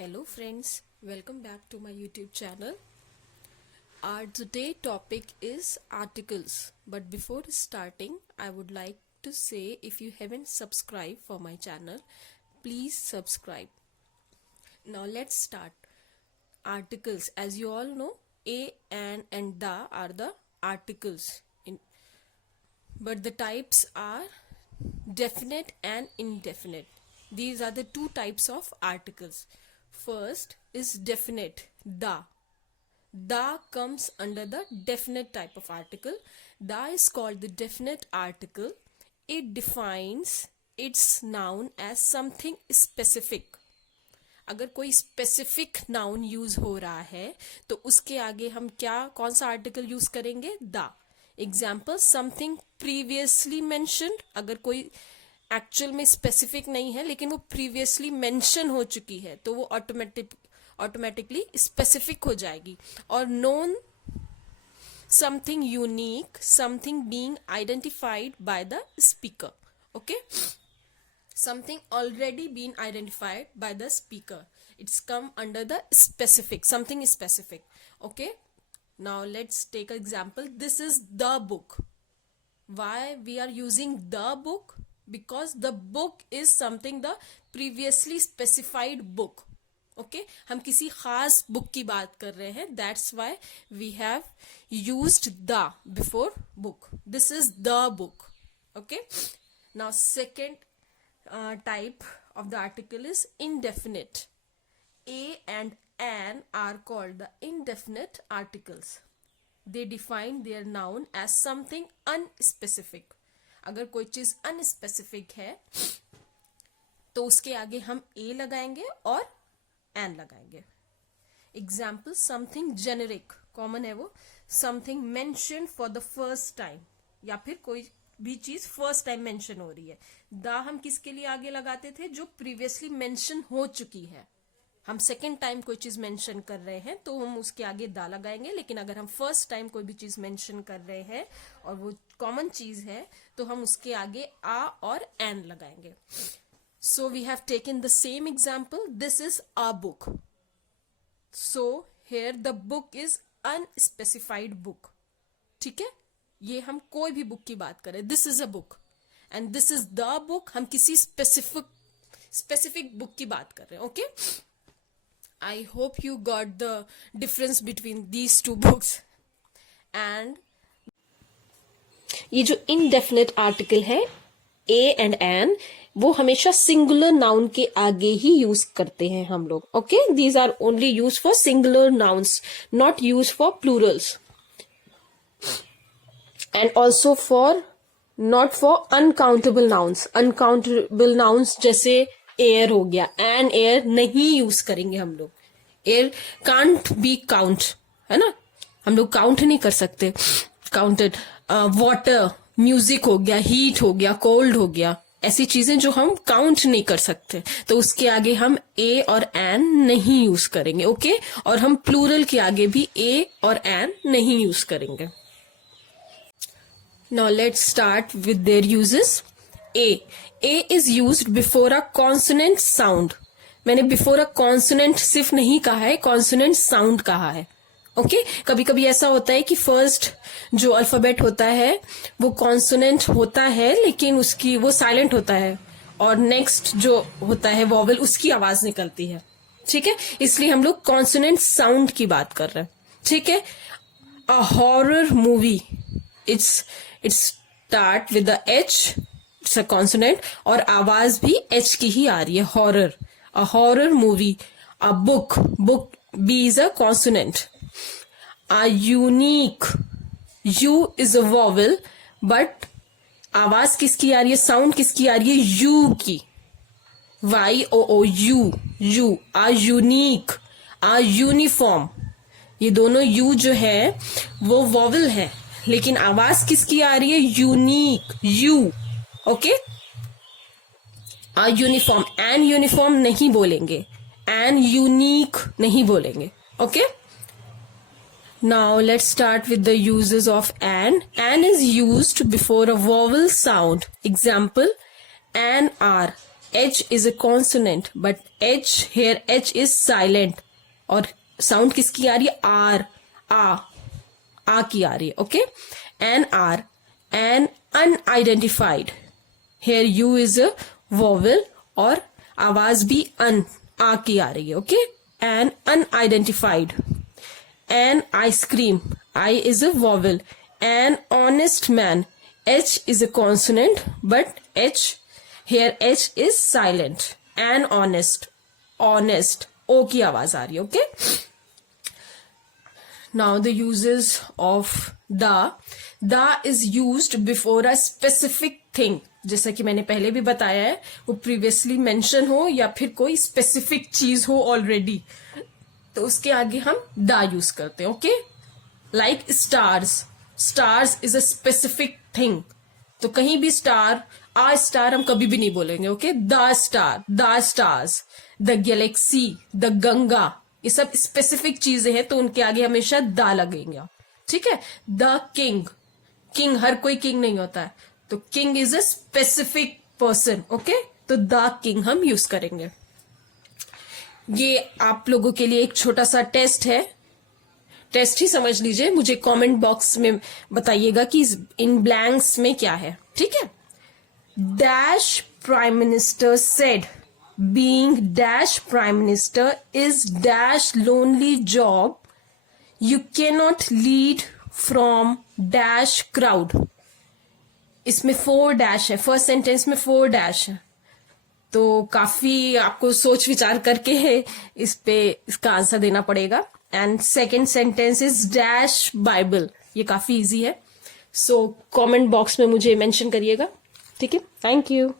Hello friends, welcome back to my YouTube channel. Our today topic is articles, but before starting I would like to say if you haven't subscribed for my channel, please subscribe. Now let's start. Articles, as you all know, a, an and the are the articles but the types are definite and indefinite. These are the two types of articles. First is definite, the. The comes under the definite type of article. The is called the definite article. It defines its noun as something specific. अगर कोई specific noun use हो रहा है तो उसके आगे हम कौन सा आर्टिकल यूज करेंगे? The. Example, something previously mentioned. अगर कोई एक्चुअल में स्पेसिफिक नहीं है लेकिन वो प्रीवियसली मेंशन हो चुकी है तो वो ऑटोमेटिकली स्पेसिफिक हो जाएगी. और known, something unique, something being identified by the speaker. Okay, something already been identified by the speaker. It's come under the specific, something is specific. Okay, now let's take an example. This is the book. Why we are using the book? Because the book is something the previously specified book. Okay, हम किसी खास book की बात कर रहे हैं. That's why we have used the before book. This is the book. Okay, now second type of the article is indefinite. A and an are called the indefinite articles. They define their noun as something unspecific. अगर कोई चीज unspecific है तो उसके आगे हम a लगाएंगे और an लगाएंगे. Example, something generic, common है वो. Something mentioned for the first time, या फिर कोई भी चीज फर्स्ट टाइम मेंशन हो रही है. द हम किसके लिए आगे लगाते थे? जो प्रीवियसली मेंशन हो चुकी है. हम सेकेंड टाइम कोई चीज मेंशन कर रहे हैं तो हम उसके आगे द लगाएंगे. लेकिन अगर हम फर्स्ट टाइम कोई भी चीज मेंशन कर रहे हैं और वो कॉमन चीज है तो हम उसके आगे आ और एन लगाएंगे. So we have taken the same example. This is a book. So here the book is unspecified book. ठीक है, ये हम कोई भी बुक की बात करें. This is a book and this is the book. हम किसी स्पेसिफिक बुक की बात कर रहे हैं. Okay, I hope you got the difference between these two books. And ये जो इनडेफिनेट आर्टिकल है ए एंड एन, वो हमेशा सिंगुलर नाउन के आगे ही यूज करते हैं हम लोग. Okay, these are only use for singular nouns, not use for plurals. And also not for uncountable nouns. Uncountable nouns जैसे air हो गया, and air नहीं यूज करेंगे हम लोग. air can't be count, है ना, हम लोग काउंट नहीं कर सकते. काउंटेड. वाटर, म्यूजिक हो गया, हीट हो गया, कोल्ड हो गया, ऐसी चीजें जो हम काउंट नहीं कर सकते तो उसके आगे हम ए और एन नहीं यूज करेंगे. ओके, और हम प्लूरल के आगे भी ए और एन नहीं यूज करेंगे. Now let's start with their uses. A. A is used before a consonant sound. मैंने before a consonant सिर्फ नहीं कहा है, consonant sound कहा है. ओके, कभी कभी ऐसा होता है कि फर्स्ट जो अल्फाबेट होता है वो कॉन्सोनेंट होता है लेकिन उसकी वो साइलेंट होता है और नेक्स्ट जो होता है वॉवल उसकी आवाज निकलती है. ठीक है, इसलिए हम लोग कॉन्सोनेंट साउंड की बात कर रहे हैं. ठीक है, a horror movie, It start with the H, it's a consonant, और आवाज भी H की ही आ रही है. Horror, a horror movie. A book, B is a consonant. A unique, U is a vowel, but आवाज किसकी आ रही है, साउंड किसकी आ रही है? U की. U. A unique, a uniform. ये दोनों U जो है वो वॉवल है लेकिन आवाज किसकी आ रही है? Unique, U. Okay, a uniform, an uniform नहीं बोलेंगे, एन यूनिक नहीं बोलेंगे. Okay, now let's start with the uses of an. An is used before a vowel sound. Example, an R, H is a consonant, but H here H is silent. और sound किसकी आ रही है? R, आ की आ रही है. Okay, An R, an unidentified. Here U is a vowel और आवाज भी आ की आ रही है. Okay, an unidentified. An ice cream, I is a vowel. An honest man, H is a consonant, but here H is silent. An honest, O की आवाज आ रही है. Okay, now the uses of the is used before a specific thing. जैसा कि मैंने पहले भी बताया है, वो प्रीवियसली मेंशन हो या फिर कोई स्पेसिफिक चीज हो ऑलरेडी, तो उसके आगे हम दा यूज करते हैं. Okay, like stars is a specific thing. तो कहीं भी स्टार हम कभी भी नहीं बोलेंगे. Okay, the stars, the Galaxy, the Ganga, ये सब स्पेसिफिक चीजें हैं, तो उनके आगे हमेशा दा लगेंगे. ठीक है. द किंग हर कोई किंग नहीं होता है, तो king is a specific person. Okay, तो द किंग हम यूज करेंगे. ये आप लोगों के लिए एक छोटा सा टेस्ट है, टेस्ट ही समझ लीजिए. मुझे कमेंट बॉक्स में बताइएगा कि इन ब्लैंक्स में क्या है. ठीक है. Dash prime minister said being dash prime minister is dash lonely job. You can not lead from dash crowd. इसमें 4 डैश है. फर्स्ट सेंटेंस में 4 डैश है, तो काफी आपको सोच विचार करके इसका आंसर देना पड़ेगा. And second sentence is dash Bible. ये काफी इजी है, सो कमेंट बॉक्स में मुझे मेंशन करिएगा. ठीक है. Thank you.